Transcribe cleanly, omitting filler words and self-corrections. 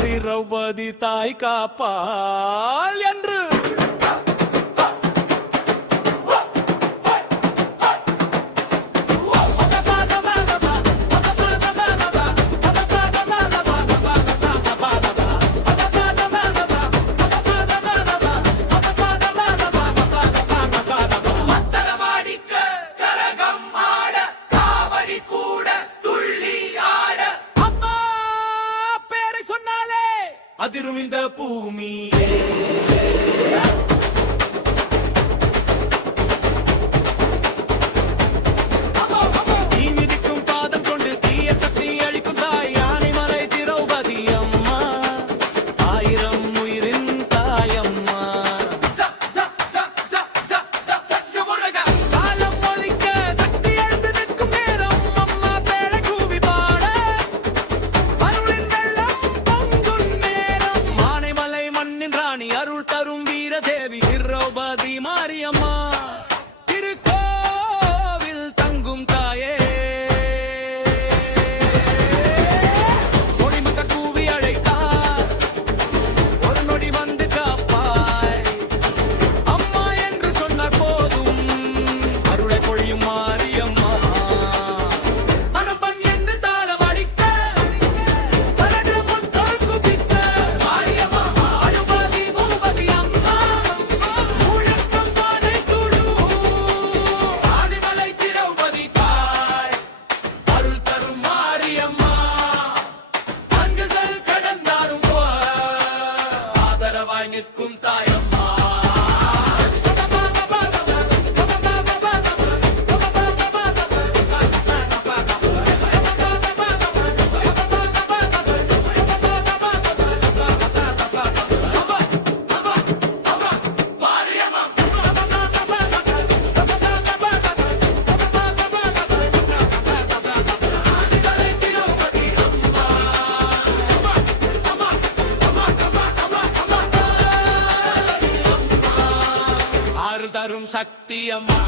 திரௌபதி தாய் காப்பாள் என்று அதிரும் இந்த பூமியே தீமிதிக்கும் பாதம் கொண்டு தீய சக்தி அழிக்கும் தாய் யானைமலை திரௌபதி அம்மா ஆயிரம் உயிரின் தாயம்மா காலம் ஒலிக்க சக்தி எழுந்து நிற்கும் நேரம் அம்மா பேழை கூவி பாட அருளின் வெள்ளம் பொங்கும் ராணி அருள் தரும் வீர தேவி திரௌபதி மாரியம்மா திருக்கோவில் தங்கும் தாயே கொடிமக்க கூவி அழைத்தார் ஒரு நொடி வந்து காப்பாய் அம்மா என்று சொன்னால் போதும் அருளை பொழியும் மாரியம்மா அனுப்பன் என்று தாளம் அடிக்க பலரு முத்தோல் குபித்த மாரியம்மா நிற்கும் தாயம்மா தரும் சக்தி அம்மா